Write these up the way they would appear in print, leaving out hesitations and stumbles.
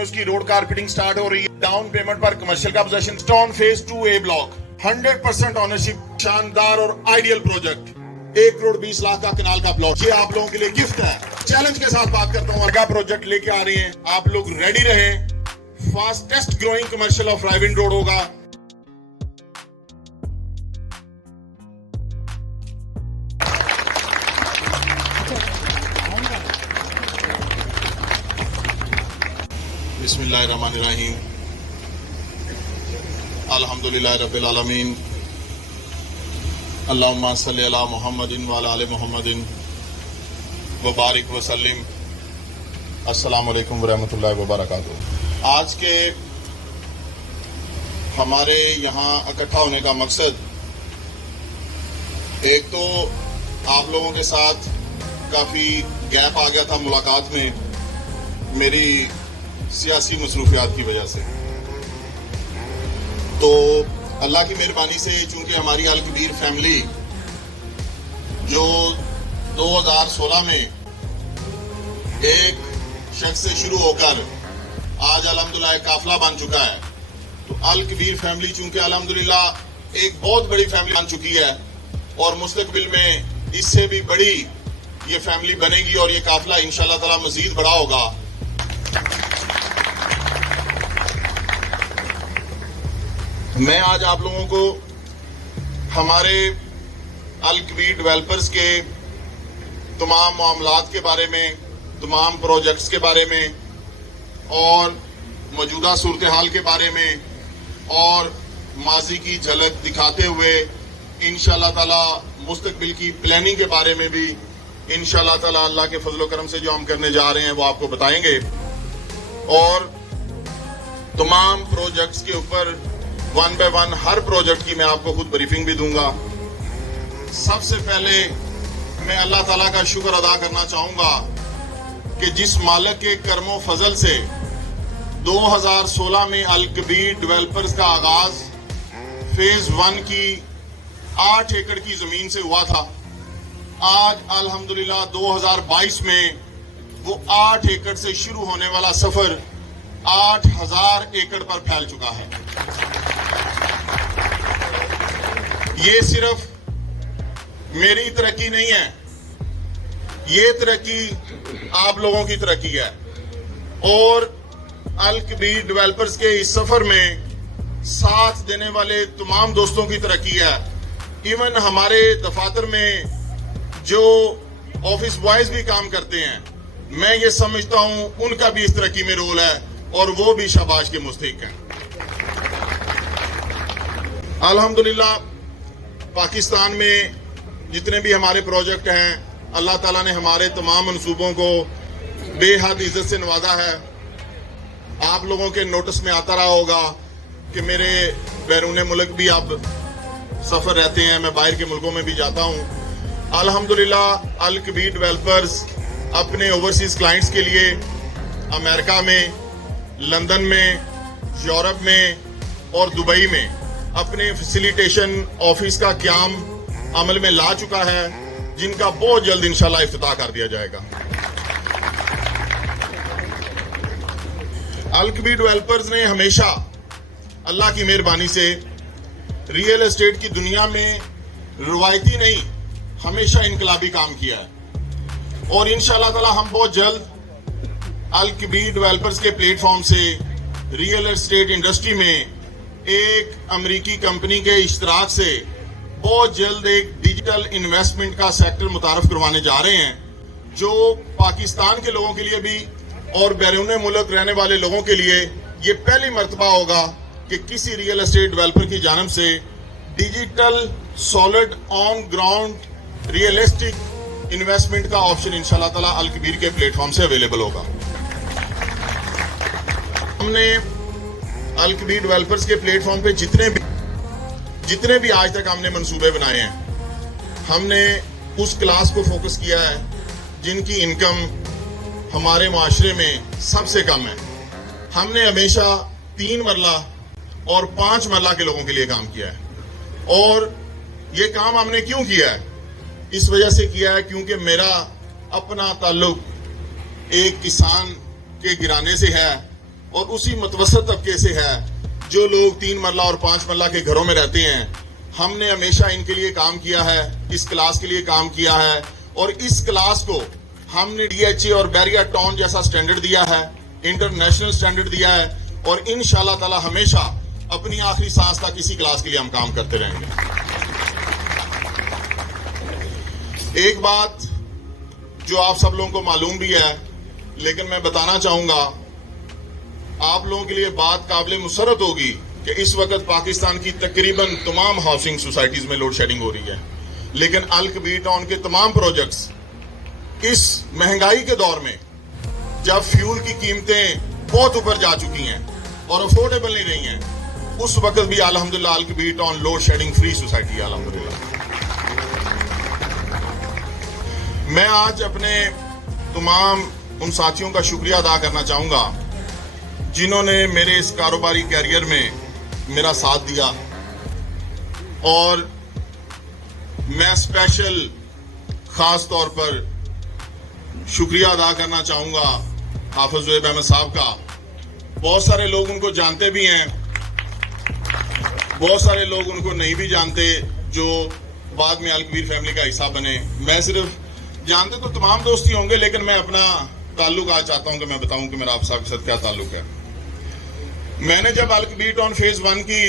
में उसकी road carpeting start हो रही है। डाउन पेमेंट पर कमर्शियल का position stone phase 2A block 100% ownership, शानदार और आइडियल प्रोजेक्ट। 1,20,00,000 का कनाल का प्लॉट, ये आप लोगों के लिए गिफ्ट है। चैलेंज के साथ बात करता हूँ, अर्गा प्रोजेक्ट लेके आ रही हैं, आप लोग रेडी रहें। Fastest growing commercial of Raiwind road होगा। बिस्मिल्लाहिर्रहमानिर्रहीम, अल्हम्दुलिल्लाहि रब्बिल आलमीन, अल्लाहुम्मा सल्ली अला मुहम्मदिन व अला आलि मुहम्मदिन व बारिक व सल्लिम। अस्सलामु अलैकुम व रहमतुल्लाहि व बरकातुहू। आज के हमारे यहाँ इकट्ठा होने का मकसद, एक तो आप लोगों के साथ काफ़ी गैप आ गया था मुलाकात में मेरी सियासी मसरूफियात की वजह से, तो अल्लाह की मेहरबानी से चूंकि हमारी अल कबीर फैमिली जो 2016 में एक शख्स से शुरू होकर आज अल्हम्दुलिल्लाह एक काफिला बन चुका है, तो अल कबीर फैमिली चूंकि अल्हम्दुलिल्लाह एक बहुत बड़ी फैमिली बन चुकी है और मुस्तकबिल में इससे भी बड़ी ये फैमिली बनेगी और ये काफिला इंशाअल्लाह ताला मजीद बड़ा होगा। मैं आज आप लोगों को हमारे अल कबीर डेवलपर्स के तमाम मामलात के बारे में, तमाम प्रोजेक्ट्स के बारे में और मौजूदा सूरत हाल के बारे में और माजी की झलक दिखाते हुए इंशाअल्लाह ताला मुस्तकबिल की प्लानिंग के बारे में भी इंशाअल्लाह ताला अल्लाह के फजल करम से जो हम करने जा रहे हैं वो आपको बताएंगे। और तमाम प्रोजेक्ट्स के ऊपर 1 बाय 1 हर प्रोजेक्ट की मैं आपको खुद ब्रीफिंग भी दूंगा। सबसे पहले मैं अल्लाह ताला का शुक्र अदा करना चाहूंगा कि जिस मालिक के करमो फजल से 2016 में अल कबीर डेवलपर्स का आगाज फेज 1 की 8 एकड़ की जमीन से हुआ था, आज अल्हम्दुलिल्लाह 2022 में वो 8 एकड़ से शुरू होने वाला सफर 8,000 एकड़ पर फैल चुका है। ये सिर्फ मेरी तरक्की नहीं है, ये तरक्की आप लोगों की तरक्की है और अल कबीर डेवलपर्स के इस सफर में साथ देने वाले तमाम दोस्तों की तरक्की है। इवन हमारे दफातर में जो ऑफिस बॉयज भी काम करते हैं, मैं ये समझता हूं उनका भी इस तरक्की में रोल है और वो भी शाबाश के मुस्तहिक हैं। अल्हम्दुलिल्लाह पाकिस्तान में जितने भी हमारे प्रोजेक्ट हैं, अल्लाह ताला ने हमारे तमाम मंसूबों को बेहद इज्जत से नवाजा है। आप लोगों के नोटिस में आता रहा होगा कि मेरे बैरून मुल्क भी अब सफ़र रहते हैं, मैं बाहर के मुल्कों में भी जाता हूँ। अल्हम्दुलिल्लाह अल कबीर डेवलपर्स अपने ओवरसीज़ क्लाइंट्स के लिए अमेरिका में, लंदन में, यूरोप में और दुबई में अपने फैसिलिटेशन ऑफिस का क़याम अमल में ला चुका है, जिनका बहुत जल्द इंशाल्लाह इफ्तिताह कर दिया जाएगा। अल कबीर डेवलपर्स ने हमेशा अल्लाह की मेहरबानी से रियल एस्टेट की दुनिया में रवायती नहीं, हमेशा इनकलाबी काम किया है और इंशाअल्लाह ताला हम बहुत जल्द अल कबीर डेवलपर्स के प्लेटफॉर्म से रियल एस्टेट इंडस्ट्री में एक अमेरिकी कंपनी के इश्तराक से बहुत जल्द एक डिजिटल इन्वेस्टमेंट का सेक्टर मुतारफ करवाने जा रहे हैं, जो पाकिस्तान के लोगों के लिए भी और बैरून मुल्क रहने वाले लोगों के लिए ये पहली मर्तबा होगा कि किसी रियल एस्टेट डेवलपर की जानब से digital solid on ground realistic investment का ऑप्शन इंशाअल्लाह ताला अल कबीर के प्लेटफॉर्म से अवेलेबल होगा। हमने अल कबीर डेवलपर्स के प्लेटफॉर्म पे जितने भी आज तक हमने मंसूबे बनाए हैं, हमने उस क्लास को फोकस किया है जिनकी इनकम हमारे माशरे में सबसे कम है। हमने हमेशा 3 मरला और 5 मरला के लोगों के लिए काम किया है और ये काम हमने क्यों किया है, इस वजह से किया है क्योंकि मेरा अपना ताल्लुक एक किसान के गिराने से है اور اسی متوسط طبقے سے ہے جو لوگ 3 مرلہ اور 5 مرلہ کے گھروں میں رہتے ہیں. ہم نے ہمیشہ ان کے لیے کام کیا ہے, اس کلاس کے لیے کام کیا ہے, اور اس کلاس کو ہم نے ڈی ایچ اے اور بیریا ٹاؤن جیسا سٹینڈرڈ دیا ہے, انٹرنیشنل سٹینڈرڈ دیا ہے, اور انشاءاللہ تعالی ہمیشہ اپنی آخری سانس تک اسی کلاس کے لیے ہم کام کرتے رہیں گے. ایک بات جو آپ سب لوگوں کو معلوم بھی ہے لیکن میں بتانا چاہوں گا, آپ لوگوں کے لیے بات قابل مسرت ہوگی کہ اس وقت پاکستان کی تقریباً تمام ہاؤسنگ سوسائٹیز میں لوڈ شیڈنگ ہو رہی ہے, لیکن الکبیر ٹاؤن کے تمام پروجیکٹس اس مہنگائی کے دور میں جب فیول کی قیمتیں بہت اوپر جا چکی ہیں اور افورڈیبل نہیں رہی ہیں, اس وقت بھی الحمدللہ Alkabir town load shedding free society ہے الحمدللہ. میں آج اپنے تمام ان ساتھیوں کا شکریہ ادا کرنا چاہوں گا جنہوں نے میرے اس کاروباری کیریئر میں میرا ساتھ دیا, اور میں اسپیشل خاص طور پر شکریہ ادا کرنا چاہوں گا حافظ زہیب احمد صاحب کا. بہت سارے لوگ ان کو جانتے بھی ہیں, بہت سارے لوگ ان کو نہیں بھی جانتے جو بعد میں الکبیر فیملی کا حصہ بنے. میں صرف جانتے تو تمام دوست ہی ہوں گے, لیکن میں اپنا تعلق آج چاہتا ہوں کہ میں بتاؤں کہ میرا آپ صاحب کے ساتھ کیا تعلق ہے. میں نے جب الکبیر ٹاؤن فیز 1 کی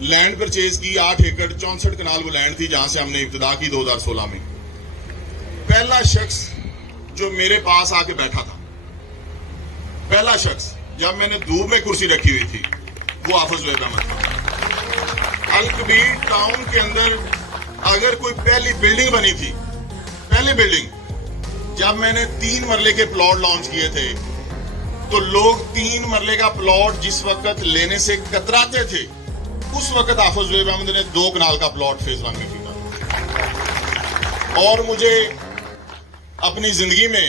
لینڈ پرچیز کی, 8 ایکڑ 64 کنال وہ لینڈ تھی جہاں سے ہم نے ابتدا کی 2016 میں, پہلا شخص جو میرے پاس آ کے بیٹھا تھا, پہلا شخص جب میں نے دھوپ میں کرسی رکھی ہوئی تھی, وہ حافظ زہیب احمد تھا. الکبیر ٹاؤن کے اندر اگر کوئی پہلی بلڈنگ بنی تھی, پہلی بلڈنگ جب میں نے 3 مرلے کے پلاٹ لانچ کیے تھے, تو لوگ 3 مرلے کا پلاٹ جس وقت لینے سے کتراتے تھے, اس وقت حافظ زہیب احمد نے 2 کنال کا پلاٹ فیز 1 میں خریدا. اور مجھے اپنی زندگی میں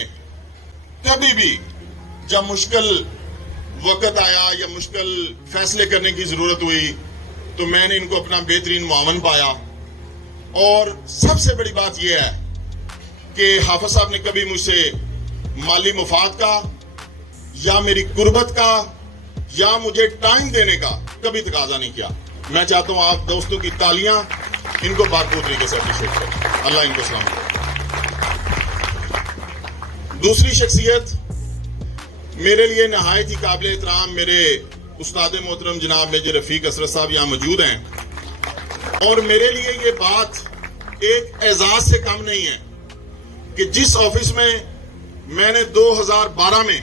کبھی بھی جب مشکل وقت آیا یا مشکل فیصلے کرنے کی ضرورت ہوئی تو میں نے ان کو اپنا بہترین معاون پایا. اور سب سے بڑی بات یہ ہے کہ حافظ صاحب نے کبھی مجھ سے مالی مفاد کا یا میری قربت کا یا مجھے ٹائم دینے کا کبھی تقاضا نہیں کیا. میں چاہتا ہوں آپ دوستوں کی تالیاں ان کو بھرپور طریقے سے اپریشیٹ کریں. اللہ ان کو سلام کرے. دوسری شخصیت میرے لیے نہایت ہی قابل احترام میرے استاد محترم جناب میجر رفیق اسرت صاحب یہاں موجود ہیں, اور میرے لیے یہ بات ایک اعزاز سے کم نہیں ہے کہ جس آفس میں میں نے 2012 میں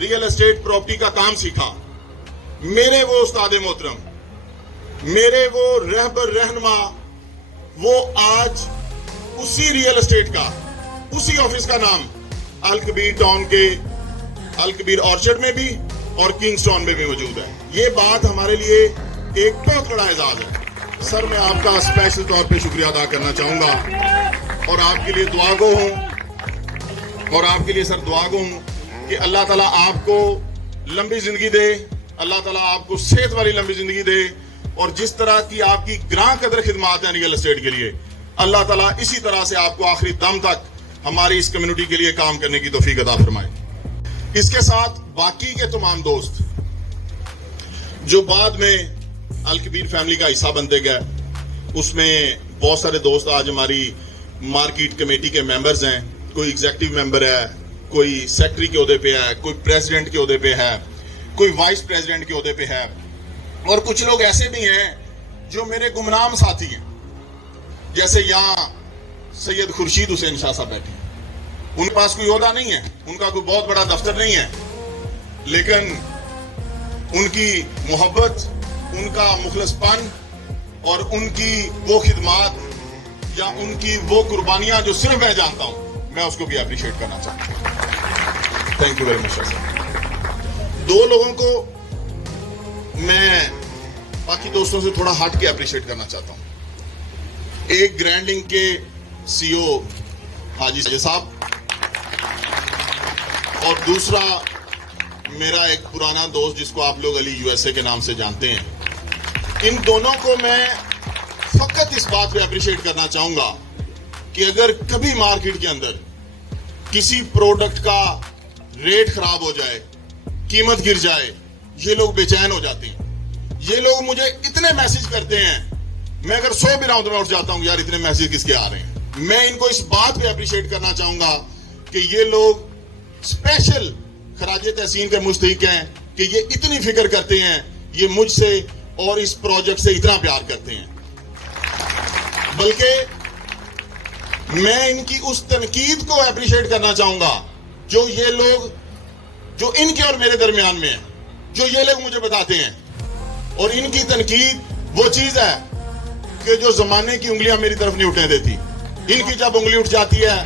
ریئل اسٹیٹ پراپرٹی کا کام سیکھا, میرے وہ استاد محترم, میرے وہ رہبر رہنما, وہ آج اسی ریئل اسٹیٹ کا, اسی آفس کا نام الکبیر ٹاؤن کے الکبیر آرچرڈ میں بھی اور کنگز ٹاؤن میں بھی موجود ہے. یہ بات ہمارے لیے ایک بہت بڑا اعزاز ہے. سر میں آپ کا اسپیشل طور پہ شکریہ ادا کرنا چاہوں گا, اور آپ کے لیے دعا گو ہوں, اور آپ کے لیے سر دعا گو ہوں کہ اللہ تعالیٰ آپ کو لمبی زندگی دے, اللہ تعالیٰ آپ کو صحت والی لمبی زندگی دے, اور جس طرح کی آپ کی گراں قدر خدمات ہیں ریئل اسٹیٹ کے لیے, اللہ تعالیٰ اسی طرح سے آپ کو آخری دم تک ہماری اس کمیونٹی کے لیے کام کرنے کی توفیق عطا فرمائے. اس کے ساتھ باقی کے تمام دوست جو بعد میں الکبیر فیملی کا حصہ بنتے گئے, اس میں بہت سارے دوست آج ہماری مارکیٹ کمیٹی کے ممبرز ہیں. کوئی ایگزیکٹو ممبر ہے, کوئی سیکٹری کے عہدے پہ ہے, کوئی پریزیڈنٹ کے عہدے پہ ہے, کوئی وائس پریزیڈنٹ کے عہدے پہ ہے, اور کچھ لوگ ایسے بھی ہیں جو میرے گمنام ساتھی ہیں, جیسے یہاں سید خورشید حسین شاہ صاحب بیٹھے ہیں. ان کے پاس کوئی عہدہ نہیں ہے, ان کا کوئی بہت بڑا دفتر نہیں ہے, لیکن ان کی محبت, ان کا مخلص پن اور ان کی وہ خدمات یا ان کی وہ قربانیاں جو صرف میں جانتا ہوں, میں اس کو بھی اپریشیٹ کرنا چاہتا ہوں. تھینک یو ویری مچ سر. 2 لوگوں کو میں باقی دوستوں سے تھوڑا ہٹ کے اپریشیٹ کرنا چاہتا ہوں. ایک گرینڈ لنک کے سی او حاجی سید صاحب, اور دوسرا میرا ایک پرانا دوست جس کو آپ لوگ علی یو ایس اے کے نام سے جانتے ہیں. ان دونوں کو میں فقط اس بات پہ اپریشیٹ کرنا چاہوں گا کہ اگر کبھی مارکیٹ کے اندر کسی پروڈکٹ کا ریٹ خراب ہو جائے कीमत गिर जाए, ये लोग बेचैन हो जाते हैं। ये लोग मुझे इतने मैसेज करते हैं, मैं अगर सो भी रहा हूं तो मैं उठ जाता हूं, यार इतने मैसेज किसके आ रहे हैं। मैं इनको इस बात पे अप्रिशिएट करना चाहूंगा कि ये लोग स्पेशल खराजे तहसीन के मुस्तहिक हैं कि ये इतनी फिक्र करते हैं, ये मुझसे और इस प्रोजेक्ट से इतना प्यार करते हैं। बल्कि मैं इनकी उस तनकीद को अप्रिशिएट करना चाहूंगा जो ये लोग, जो इनके और मेरे दरमियान में है, जो ये लोग मुझे बताते हैं। और इनकी तनकीद वो चीज है कि जो जमाने की उंगलियां मेरी तरफ नहीं उठने देती। इनकी जब उंगली उठ जाती है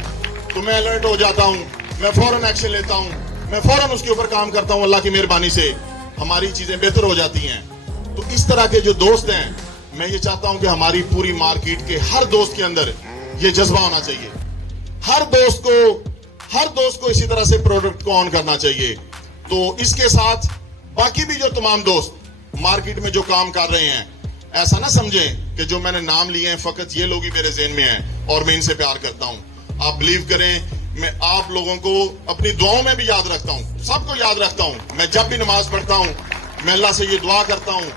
तो मैं अलर्ट हो जाता हूं, मैं फौरन एक्शन लेता हूं, मैं फौरन उसके ऊपर काम करता हूं। अल्लाह की मेहरबानी से हमारी चीजें बेहतर हो जाती हैं। तो इस तरह के जो दोस्त हैं, मैं ये चाहता हूं कि हमारी पूरी मार्केट के हर दोस्त के अंदर ये जज्बा होना चाहिए। हर दोस्त को इसी तरह से प्रोडक्ट को ऑन करना चाहिए। तो इसके साथ बाकी भी जो तमाम दोस्त मार्केट में जो काम कर रहे हैं, ऐसा ना समझें कि जो मैंने नाम लिए हैं फकत ये लोग ही मेरे ज़हन में हैं और मैं इनसे प्यार करता हूं। आप बिलीव करें, मैं आप लोगों को अपनी दुआओं में भी याद रखता हूं, सबको याद रखता हूं। मैं जब भी नमाज पढ़ता हूं, मैं अल्लाह से ये दुआ करता हूं,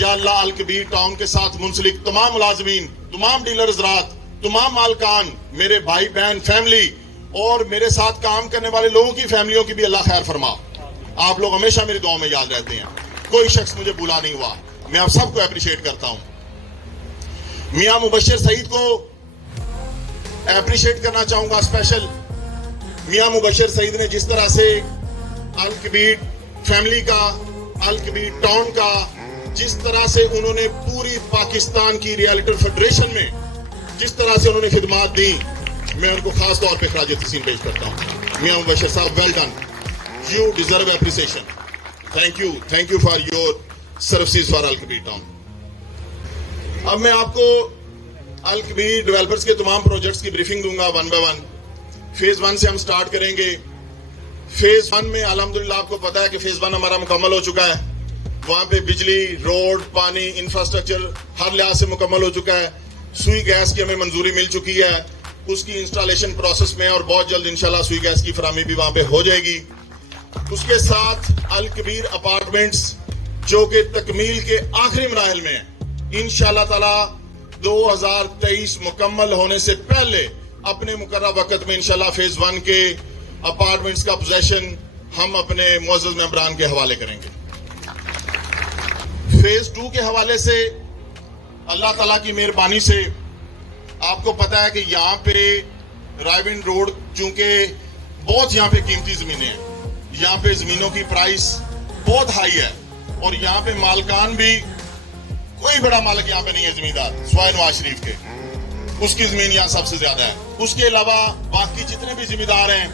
या अल्लाह अल कबीर टाउन के साथ मुंसलिक तमाम मुलाजमीन, तमाम डीलर हज़रात, तमाम मालकान, मेरे भाई बहन, फैमिली और मेरे साथ काम करने वाले लोगों की फैमिलियों की भी अल्लाह खैर फरमा। आप लोग हमेशा मेरी दुआओं में याद रहते हैं। कोई शख्स मुझे भूला नहीं हुआ। मैं आप सबको अप्रिशिएट करता हूं। मियां मुबश्शिर सईद को अप्रिशिएट करना चाहूंगा स्पेशल। मियां मुबश्शिर सईद ने जिस तरह से अल कबीर फैमिली का, अल कबीर टाउन का, जिस तरह से उन्होंने पूरी पाकिस्तान की रियल्टर फेडरेशन में जिस तरह से उन्होंने खिदमात दी, मैं उनको खास तौर पे खराज तहसीन पेश करता हूं। मियां मुबश्शिर साहब, well done, you deserve appreciation. Thank you for your services for Al Kabir town. अब मैं आपको अल कबीर डेवलपर्स के तमाम प्रोजेक्ट्स की ब्रीफिंग दूंगा वन बाय वन। फेज 1 से हम स्टार्ट करेंगे। फेज 1 में अल्हम्दुलिल्लाह आपको पता है कि फेज 1 हमारा मुकम्मल हो चुका है। वहां पे बिजली, रोड, पानी, इंफ्रास्ट्रक्चर हर लिहाज से मुकम्मल हो चुका है। सुई गैस की हमें मंजूरी मिल चुकी है, उसकी इंस्टॉलेशन प्रोसेस में, और बहुत जल्द इंशाल्लाह सुई गैस की फराहमी भी वहां पे हो जाएगी। उसके साथ अल कबीर अपार्टमेंट्स जो कि तकमील के आखिरी मराहल में है, इंशाल्लाह ताला 2023 मुकम्मल होने से पहले अपने मुकर्रर वक्त में इंशाल्लाह फेज 1 के अपार्टमेंट्स का पोजेशन हम अपने मुअज़्ज़ज़ मेंबरान के हवाले करेंगे। फेज 2 के हवाले से अल्लाह ताला की मेहरबानी से आपको पता है कि यहाँ पे रायविंड रोड, चूंकि बहुत यहाँ पे कीमती जमीनें हैं, यहाँ पे जमीनों की प्राइस बहुत हाई है, और यहाँ पे मालकान भी, कोई बड़ा मालिक यहाँ पे नहीं है जमींदार स्वाय नवाज शरीफ के, उसकी जमीन यहाँ सबसे ज्यादा है। उसके अलावा बाकी जितने भी जिम्मेदार हैं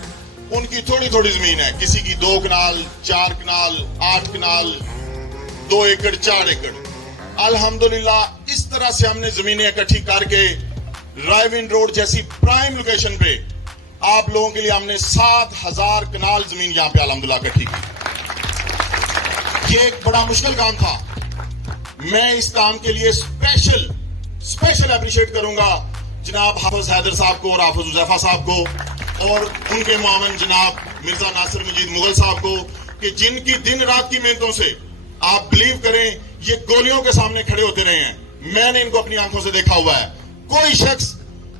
उनकी थोड़ी थोड़ी जमीन है, किसी की 2 कनाल, 4 कनाल, 8 कनाल, 2 एकड़, 4 एकड़। अल्हम्दुलिल्लाह इस तरह से हमने जमीनें इकट्ठी करके रायविंड रोड जैसी प्राइम लोकेशन पे आप लोगों के लिए हमने 7000 कनाल जमीन यहाँ पे अल्हम्दुलिल्लाह इकट्ठी की। ये एक बड़ा मुश्किल काम था। मैं इस काम के लिए स्पेशल अप्रिशिएट करूंगा जनाब हाफिज हैदर साहब को और हाफिज हुज़ैफा साहब को और उनके मुआविन जनाब मिर्जा नासिर मजीद मुगल साहब को, कि जिनकी दिन रात की मेहनतों से आप बिलीव करें ये गोलियों के सामने खड़े होते रहे हैं। मैंने इनको अपनी आंखों से देखा हुआ है। कोई शख्स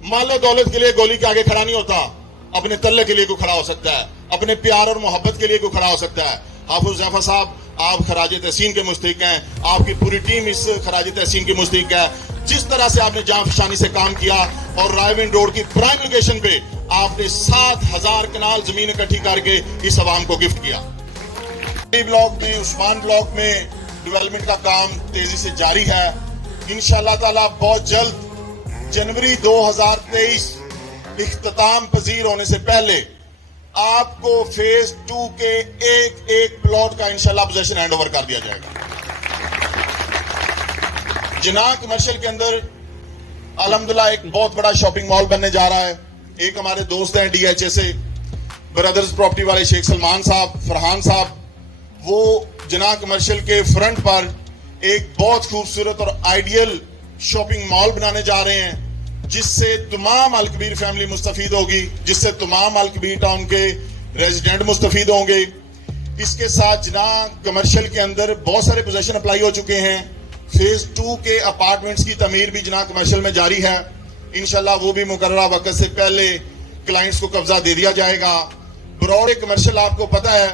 मालो दौलत के लिए गोली के आगे खड़ा नहीं होता, अपने तल्ले के लिए कोई खड़ा हो सकता है, अपने प्यार और मोहब्बत के लिए कोई खड़ा हो सकता है। हाफिज हुज़ैफा साहब, आप खराज तहसीन के मुस्तहिक हैं, आपकी पूरी टीम इस खराज तहसीन की मुस्तहिक है। जिस तरह से आपने जांफशानी से काम किया और रायविंड रोड की प्राइम लोकेशन पे आपने 7000 कनाल जमीन इकट्ठी करके इस अवाम को गिफ्ट किया। ब्लॉक में, उस्मान ब्लॉक में डेवलपमेंट का काम तेजी से जारी है। इंशाअल्लाह ताला बहुत जल्द जनवरी 2023 इख्तिताम पजीर होने से पहले आपको फेज 2 के एक प्लॉट का इंशाल्लाह पोजीशन हैंड ओवर कर दिया जाएगा। जिनाह कमर्शियल के अंदर अल्हम्दुलिल्लाह एक बहुत बड़ा शॉपिंग मॉल बनने जा रहा है। एक हमारे दोस्त हैं DHA से, ब्रदर्स प्रॉपर्टी वाले शेख सलमान साहब, फरहान साहब, वो जिनाह कमर्शियल के फ्रंट पर एक बहुत खूबसूरत और आइडियल शॉपिंग मॉल बनाने जा रहे हैं, जिससे तमाम अल कबीर फैमिली मुस्तफीद होगी, जिससे तमाम अल कबीर टाउन के रेजिडेंट मुस्तफीद होंगे। اس کے ساتھ جنا کمرشل کے اندر بہت سارے پوزیشن اپلائی ہو چکے ہیں. فیز 2 کے اپارٹمنٹس کی تعمیر بھی جنا کمرشل میں جاری ہے. انشاءاللہ وہ بھی مقررہ وقت سے پہلے کلائنٹس کو قبضہ دے دیا جائے گا. براڈ وے کمرشل آپ کو پتہ ہے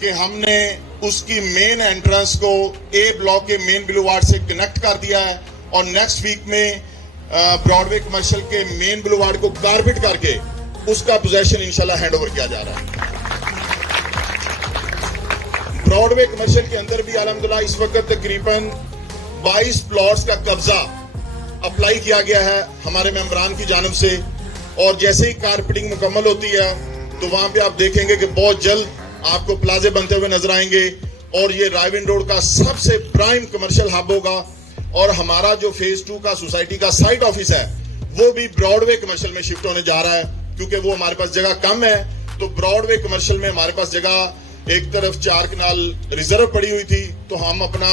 کہ ہم نے اس کی مین انٹرنس کو اے بلاک کے مین بلوارڈ سے کنیکٹ کر دیا ہے اور نیکسٹ ویک میں براڈ وے کمرشل کے مین بلوارڈ کو کارپیٹ کر کے اس کا پوزیشن انشاءاللہ ہینڈ اوور کیا جا رہا ہے. براڈ وے کمرشل کے اندر بھی الحمدللہ اس وقت تقریباً 22 پلاٹس کا قبضہ اپلائی کیا گیا ہے ہمارے ممبران کی جانب سے, اور جیسے ہی کارپیٹنگ مکمل ہوتی ہے تو وہاں پہ آپ دیکھیں گے کہ بہت جلد آپ کو پلازے بنتے ہوئے نظر آئیں گے اور یہ رائے ونڈ روڈ کا سب سے پرائم کمرشل ہب ہوگا. اور ہمارا جو فیز 2 کا سوسائٹی کا سائٹ آفس ہے وہ بھی براڈ وے کمرشل میں شفٹ ہونے جا رہا ہے, کیونکہ وہ ہمارے پاس جگہ کم ہے. تو براڈ وے کمرشل میں ہمارے پاس جگہ ایک طرف 4 کنال ریزرو پڑی ہوئی تھی, تو ہم اپنا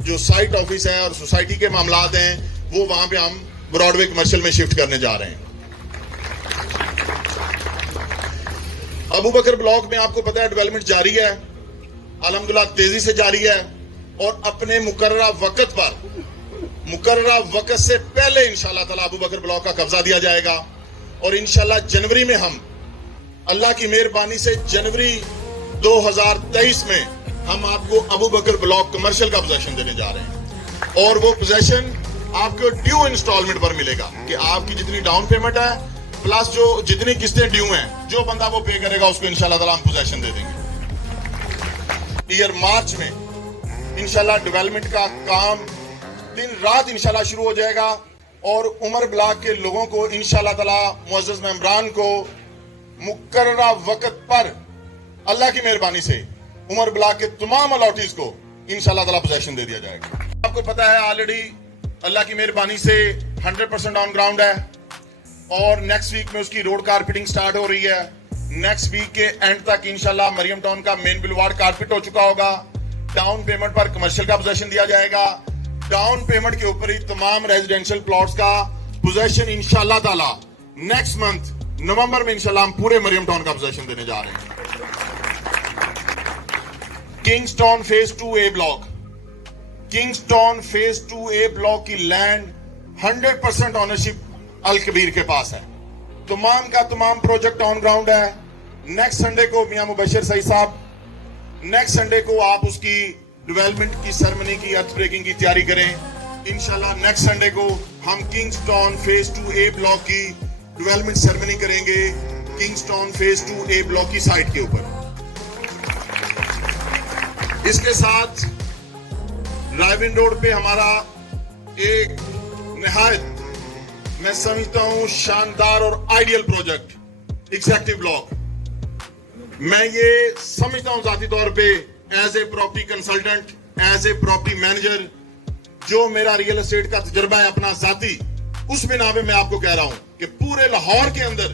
جو سائٹ آفس ہے اور سوسائٹی کے معاملات ہیں وہ وہاں پہ ہم براڈ وے کمرشل میں شفٹ کرنے جا رہے ہیں. ابو بکر بلاک میں آپ کو پتہ ہے ڈیولپمنٹ جاری ہے, الحمدللہ تیزی سے جاری ہے, اور اپنے مقررہ وقت سے پہلے انشاءاللہ تعالی ابو بکر بلاک کا قبضہ دیا جائے گا. اور انشاءاللہ جنوری میں ہم اللہ کی مہربانی سے جنوری 2023 میں ہم آپ کو ابو بکر بلاک کمرشل کا پوزیشن دینے جا رہے ہیں, اور وہ پوزیشن آپ کو ڈیو انسٹالمنٹ پر ملے گا کہ آپ کی جتنی ڈاؤن پیمنٹ ہے پلس جو جتنی قسطیں ڈیو ہیں جو بندہ وہ پے کرے گا اس کو انشاءاللہ تعالی ہم پوزیشن دے دیں گے. ایئر مارچ میں انشاءاللہ ڈیولپمنٹ کا کام دن رات انشاءاللہ شروع ہو جائے گا, اور عمر بلاک کے لوگوں کو انشاءاللہ تعالی معزز ممبران کو مقررہ وقت پر اللہ کی مہربانی سے عمر بلاک کے تمام الاٹیز کو انشاءاللہ تعالی پوزیشن دے دیا جائے گا. آپ کو پتہ ہے آلریڈی اللہ کی مہربانی سے 100% آن گراؤنڈ ہے, اور نیکسٹ ویک میں اس کی روڈ کارپیٹنگ سٹارٹ ہو رہی ہے. نیکسٹ ویک کے اینڈ تک انشاءاللہ مریم ٹاؤن کا مین بلوارڈ کارپیٹ ہو چکا ہوگا. ڈاؤن پیمنٹ پر کمرشل کا پوزیشن دیا جائے گا. ڈاؤن پیمنٹ کے اوپر ہی تمام ریزیڈینشل پلاٹس کا پوزیشن انشاءاللہ تعالی نیکسٹ منتھ نومبر میں انشاءاللہ ہم پورے مریم ٹاؤن کا پوزیشن دینے جا رہے ہیں. Kingston phase 2A block, Kingston phase 2A block کی لینڈ 100% آنرشپ الکبیر کے پاس ہے. تمام کا تمام پروجیکٹ آن گراؤنڈ ہے. نیکسٹ سنڈے کو میاں مبشر سعید صاحب, نیکسٹ سنڈے کو آپ اس کی ڈیولپمنٹ کی سرمنی کی ارتھ بریکنگ کی تیاری کریں. انشاءاللہ نیکسٹ سنڈے کو ہم کنگسٹون فیز 2A بلاک کی ڈیولپمنٹ سرمنی کریں گے کنگسٹون فیز 2A بلاک کی سائٹ کے اوپر. اس کے ساتھ رائے روڈ پہ ہمارا ایک نہایت میں سمجھتا ہوں شاندار اور آئیڈیل پروجیکٹ ایگزیکٹو بلاک. میں یہ سمجھتا ہوں ذاتی طور پہ as a property consultant, as a property manager, جو میرا ریئل اسٹیٹ کا تجربہ ہے اپنا ذاتی, اس بنا پہ میں آپ کو کہہ رہا ہوں کہ پورے لاہور کے اندر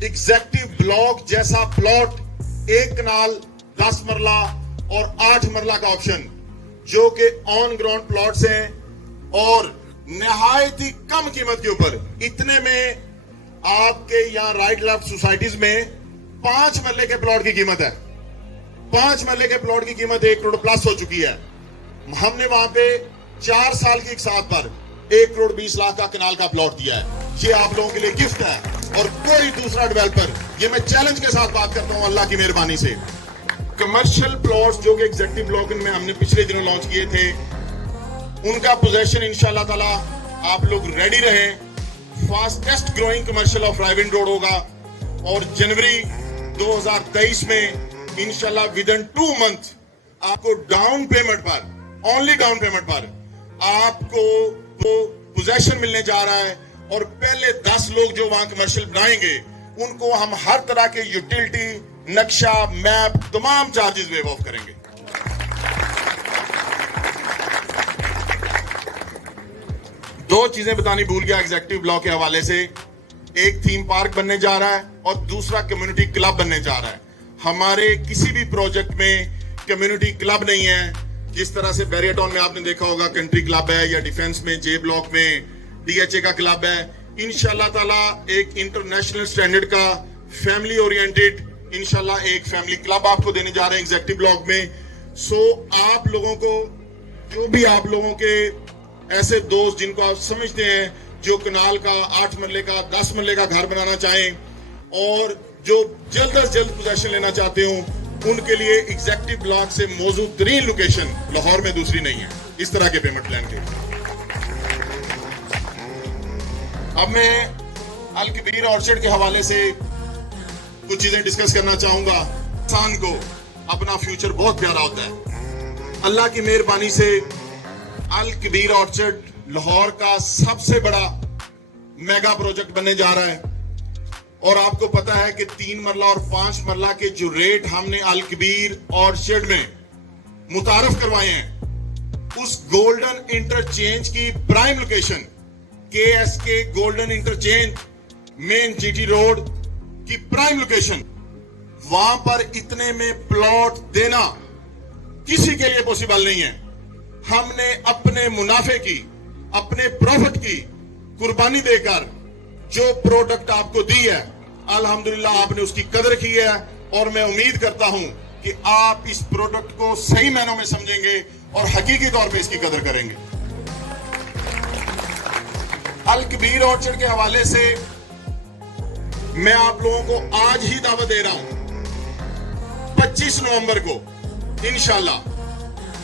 ایگزیکٹو بلاک جیسا پلاٹ 1 کنال 10 مرلہ اور 8 مرلہ کا آپشن جو کہ آن گراؤنڈ پلاٹس ہیں اور نہایت ہی کم قیمت کے اوپر, اتنے میں آپ کے یہاں رائٹ لیفٹ سوسائٹیز میں 5 مرلے کے پلاٹ کی قیمت ہے. 5 مرلے کے پلاٹ کی قیمت 1 کروڑ پلس ہو چکی ہے. ہم نے وہاں پہ 4 سال کی اقساط پر 1 کروڑ 20 لاکھ کا کنال کا پلاٹ دیا ہے. یہ آپ لوگوں کے لیے گفٹ ہے, اور کوئی دوسرا ڈیولپر, یہ میں چیلنج کے ساتھ بات کرتا ہوں اللہ کی مہربانی سے, کمرشل پلاٹس جو کہ ایگزیکٹو بلاک میں ہم نے پچھلے دنوں لانچ کیے تھے ان کا پوزیشن انشاءاللہ تعالی آپ لوگ ریڈی رہیں. Fastest growing commercial of Rai road ہوگا, اور جنوری 2023 میں انشاءاللہ ودن 2 منتھ آپ کو ڈاؤن پیمنٹ پر, اونلی ڈاؤن پیمنٹ پر آپ کو وہ پوزیشن ملنے جا رہا ہے. اور پہلے 10 لوگ جو وہاں کمرشل بنائیں گے ان کو ہم ہر طرح کے یوٹیلٹی, نقشہ, میپ, تمام چارجز ویو آف کریں گے. دو چیزیں بتانی بھول گیا ایگزیکٹو بلاک کے حوالے سے. ایک تھیم پارک بننے جا رہا ہے اور دوسرا کمیونٹی کلب بننے جا رہا ہے. ہمارے کسی بھی پروجیکٹ میں کمیونٹی کلب نہیں ہے. جس طرح سے بیریا ٹاؤن میں آپ نے دیکھا ہوگا کنٹری کلب ہے, یا ڈیفنس میں جے بلاک میں DHA کا کلب ہے. انشاءاللہ تعالی ایک انٹرنیشنل سٹینڈرڈ کا فیملی اورینٹڈ इंशाल्लाह एक फैमिली क्लब आपको देने जा रहे हैं एग्जेक्टिव ब्लॉक में। सो आप लोगों को, जो भी आप लोगों के ऐसे दोस्त जिनको आप समझते हैं जो कनाल का 8 मरले का 10 मरले का घर बनाना चाहें और जो जल्द अज जल्द पोजेशन लेना चाहते हो, उनके लिए एग्जेक्टिव ब्लॉक से मौजूद तरीन लोकेशन लाहौर में दूसरी नहीं है इस तरह के पेमेंट प्लान के। अब मैं अल कबीर ऑर्चर्ड के हवाले से कुछ चीजें डिस्कस करना चाहूंगा। इंसान को अपना फ्यूचर बहुत प्यारा होता है। अल्लाह की मेहरबानी से अल कबीर ऑर्चर्ड लाहौर का सबसे बड़ा मेगा प्रोजेक्ट बनने जा रहा है और आपको पता है कि 3 मरला और 5 मरला के जो रेट हमने अल कबीर ऑर्चर्ड में मुतारफ करवाए हैं, उस गोल्डन इंटरचेंज की prime location KSK golden interchange main GT road की प्राइम लोकेशन, वहां पर इतने में प्लॉट देना किसी के लिए पॉसिबल नहीं है। हमने अपने मुनाफे की, अपने प्रॉफिट की कुर्बानी देकर जो प्रोडक्ट आपको दी है, अल्हम्दुलिल्लाह आपने उसकी कदर की है और मैं उम्मीद करता हूं कि आप इस प्रोडक्ट को सही मायनों में समझेंगे और हकीकी तौर पे इसकी कदर करेंगे। अल कबीर ऑर्चर्ड के हवाले से मैं आप लोगों को आज ही दावत दे रहा हूं। 25 नवंबर को इंशाल्लाह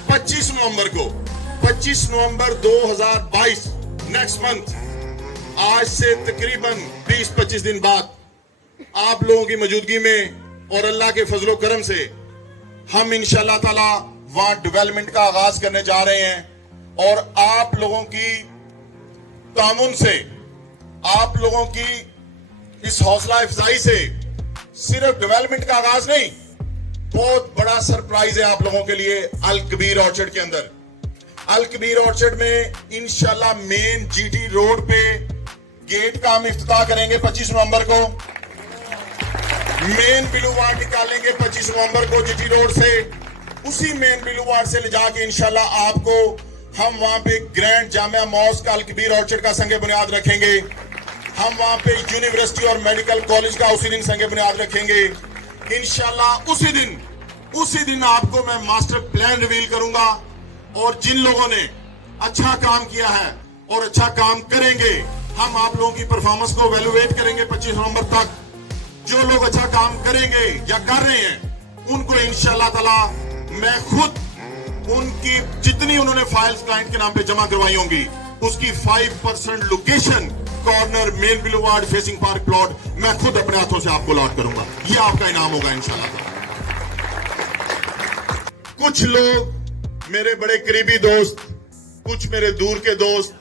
25 नवंबर 2022 नेक्स्ट मंथ, आज से तकरीबन 20-25 दिन बाद आप लोगों की मौजूदगी में और अल्लाह के फजलो करम से हम इंशाल्लाह ताला वहां डेवलपमेंट का आगाज करने जा रहे हैं और आप लोगों की तामुन से, आप लोगों की इस हौसला अफजाई से सिर्फ डेवलपमेंट का आगाज नहीं, बहुत बड़ा सरप्राइज है आप लोगों के लिए अल कबीर ऑर्चर्ड के अंदर। अल कबीर ऑर्चर्ड में इंशाल्लाह मेन GT रोड पे गेट का हम इफ्तिताह करेंगे 25 नवंबर को। मेन बिलूवार्ड निकालेंगे 25 नवंबर को GT रोड से। उसी मेन बिलूवार्ड से ले जाके इंशाल्लाह आपको हम वहां पे ग्रैंड जामिया मॉस्क अल कबीर ऑर्चर्ड का संगे बुनियाद रखेंगे। हम वहां पे यूनिवर्सिटी और मेडिकल कॉलेज का उसी दिन संगे बुनियाद रखेंगे इंशाल्लाह। उसी दिन आपको मैं मास्टर प्लान रिवील करूंगा और जिन लोगों ने अच्छा काम किया है और अच्छा काम करेंगे, हम आप लोगों की परफॉर्मेंस को वैल्यूएट करेंगे 25 नवंबर तक। जो लोग अच्छा काम करेंगे या कर रहे हैं, उनको इंशाल्लाह ताला मैं खुद उनकी जितनी उन्होंने फाइल्स क्लाइंट के नाम पे जमा करवाई होंगी, उसकी 5% location corner main boulevard facing park plot मैं खुद अपने हाथों से आपको लॉट करूंगा। ये आपका इनाम होगा इंशाल्लाह। कुछ लोग मेरे बड़े करीबी दोस्त, कुछ मेरे दूर के दोस्त,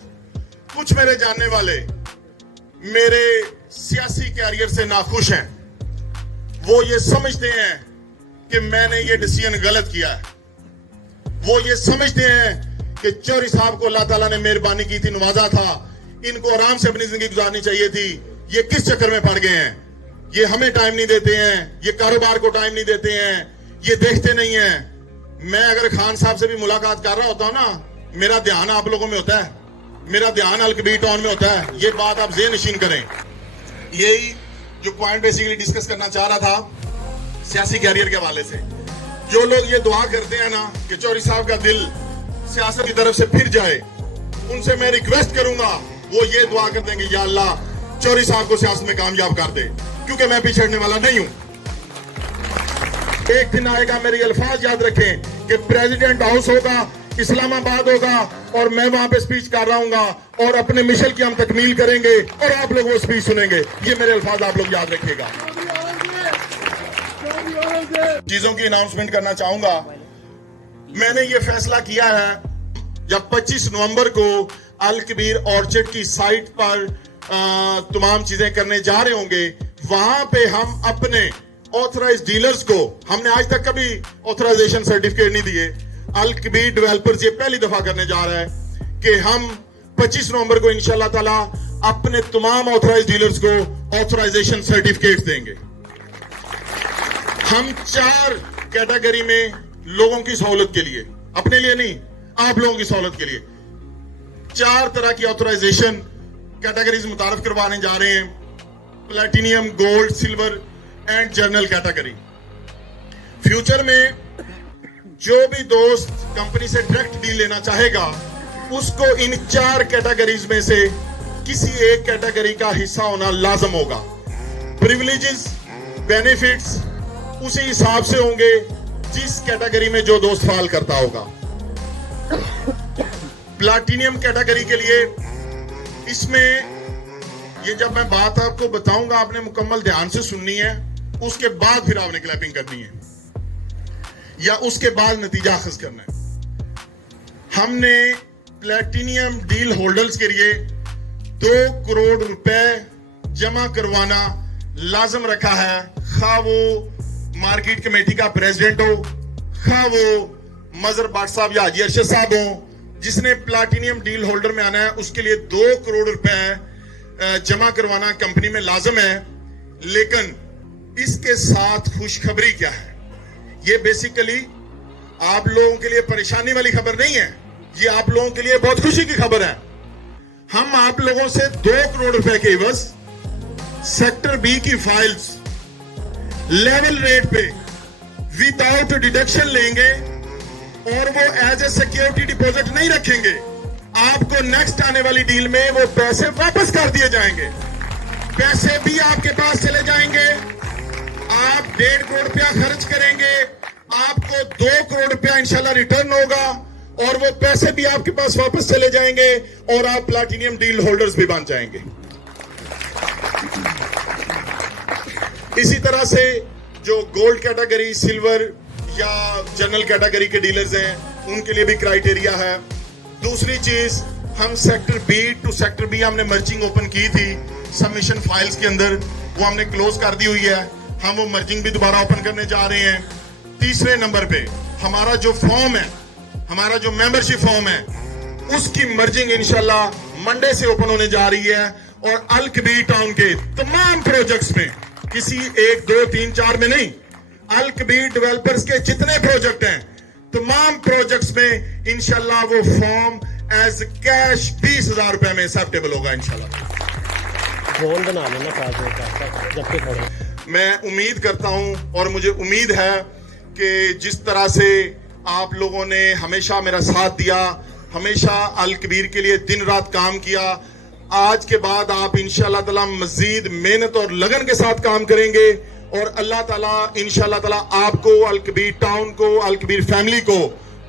कुछ मेरे जानने वाले मेरे सियासी कैरियर से नाखुश हैं। वो ये समझते हैं कि मैंने ये डिसीजन गलत किया है। वो ये समझते हैं कि चौधरी साहब को अल्लाह ताला ने मेहरबानी की थी, नवाजा था, इनको आराम से अपनी जिंदगी गुजारनी चाहिए थी। ये किस चक्कर में पड़ गए हैं? ये हमें टाइम नहीं देते हैं, ये कारोबार को टाइम नहीं देते हैं, ये देखते नहीं हैं। मैं अगर खान साहब से भी मुलाकात कर रहा होता हूं ना, मेरा ध्यान आप लोगों में होता है, मेरा ध्यान अल कबीर टाउन में होता है। ये बात आप ज़हन नशीन करें। यही जो पॉइंट बेसिकली डिस्कस करना चाह रहा था सियासी कैरियर के हवाले से। जो लोग ये दुआ करते हैं ना कि चौधरी साहब का दिल सियासत की तरफ से फिर जाए, उनसे मैं रिक्वेस्ट करूंगा वो ये दुआ कर देंगे, या अल्लाह चौधरी साहब को सियासत में कामयाब कर दे, क्योंकि मैं पिछड़ने वाला नहीं हूं। एक दिन आएगा, मेरे अल्फाज याद रखें, कि प्रेसिडेंट हाउस होगा, इस्लामाबाद होगा और मैं वहां पे स्पीच कर रहा हूँ और अपने मिशन की हम तकमील करेंगे और आप लोग वो स्पीच सुनेंगे। ये मेरे अल्फाज आप लोग याद रखिएगा। चीजों की अनाउंसमेंट करना चाहूंगा। मैंने ये फैसला किया है, जब 25 नवंबर को अल कबीर ऑर्चर्ड की साइट पर तमाम चीजें करने जा रहे होंगे, वहां पे हम अपने ऑथराइज्ड डीलर्स को, हमने आज तक कभी ऑथराइजेशन सर्टिफिकेट नहीं दिए, अल कबीर डेवलपर्स ये पहली दफा करने जा रहा है कि हम 25 नवंबर को इंशाल्लाह ताला अपने तमाम ऑथराइज्ड डीलर्स को ऑथराइजेशन सर्टिफिकेट देंगे। हम 4 कैटेगरी में लोगों की सहूलत के लिए, अपने लिए नहीं, आप लोगों की सहूलत के लिए 4 तरह की ऑथराइजेशन कैटेगरीज मुतारफ करवाने जा रहे हैं। Platinum, gold, silver, and general category. Future में जो भी दोस्त कंपनी से डायरेक्ट डील लेना चाहेगा उसको इन 4 कैटेगरीज में से किसी एक कैटेगरी का हिस्सा होना लाजम होगा। प्रिविलेजेस, बेनिफिट्स उसी हिसाब से होंगे जिस कैटेगरी में जो दोस्त फाल करता होगा। प्लैटिनियम कैटेगरी के लिए इसमें ये जब मैं बात आपको बताऊंगा आपने मुकम्मल ध्यान से सुननी है, उसके बाद फिर आपने क्लैपिंग करनी है या उसके बाद नतीजा अखज़ करना है। हमने प्लैटिनियम डील होल्डर्स के लिए 2 करोड़ रुपए जमा करवाना लाजम रखा है, खा वो मार्केट कमेटी का प्रेसिडेंट हो, खा वो मजर बाट साहब या हाजी अरशद साहब हो। जिसने प्लैटिनियम डील होल्डर में आना है उसके लिए 2 करोड़ रुपए जमा करवाना कंपनी में लाजम है। लेकिन इसके साथ खुशखबरी क्या है, ये बेसिकली आप लोगों के लिए परेशानी वाली खबर नहीं है, ये आप लोगों के लिए बहुत खुशी की खबर है। हम आप लोगों से 2 करोड़ रुपए के बस सेक्टर बी की फाइल्स लेवल रेट पे विदाउट डिडक्शन लेंगे और वो एज ए सिक्योरिटी डिपॉजिट नहीं रखेंगे। आपको नेक्स्ट आने वाली डील में वो पैसे वापस कर दिए जाएंगे, पैसे भी आपके पास चले जाएंगे। आप 1.5 करोड़ रुपया खर्च करेंगे, आपको 2 करोड़ रुपया इंशाल्लाह रिटर्न होगा और वो पैसे भी आपके पास वापस चले जाएंगे और आप प्लैटिनियम डील होल्डर्स भी बन जाएंगे। इसी तरह से जो गोल्ड कैटेगरी, सिल्वर या जनरल कैटेगरी के डीलर्स हैं उनके लिए भी क्राइटेरिया है। दूसरी चीज, हम sector B two sector B हमने मर्जिंग ओपन की थी सबमिशन फाइल्स के अंदर, वो हमने क्लोज कर दी हुई है। हम वो मर्जिंग भी दोबारा ओपन करने जा रहे हैं। तीसरे नंबर पे हमारा जो फॉर्म है, हमारा जो मेंबरशिप फॉर्म है, उसकी मर्जिंग इंशाल्लाह मंडे से ओपन होने जा रही है और अल कबीर टाउन के तमाम प्रोजेक्ट्स में, किसी 1, 2, 3, 4 में नहीं, अल कबीर डेवलपर्स के जितने प्रोजेक्ट हैं तमाम प्रोजेक्ट्स में इंशाल्लाह वो फॉर्म एज कैश 20,000 रुपए में एक्सेप्टेबल होगा इंशाल्लाह। बना लेना जब खड़े। मैं उम्मीद करता हूं और मुझे उम्मीद है कि जिस तरह से आप लोगों ने हमेशा मेरा साथ दिया, हमेशा अल कबीर के लिए दिन रात काम किया, आज के बाद आप इंशाल्लाह ताला मजीद मेहनत और लगन के साथ काम करेंगे और अल्लाह ताला इंशाल्लाह ताला आपको, अल कबीर टाउन को, अल कबीर फैमिली को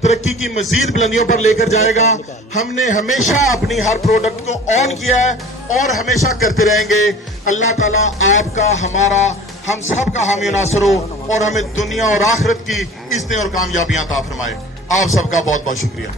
तरक्की की मजीद बुलंदियों पर लेकर जाएगा। हमने हमेशा अपनी हर प्रोडक्ट को ऑन किया है और हमेशा करते रहेंगे। अल्लाह ताला आपका, हमारा, हम सब का हामी नासर हो और हमें दुनिया और आखिरत की इज्जतें और कामयाबियां अता फरमाए। आप सबका बहुत बहुत शुक्रिया।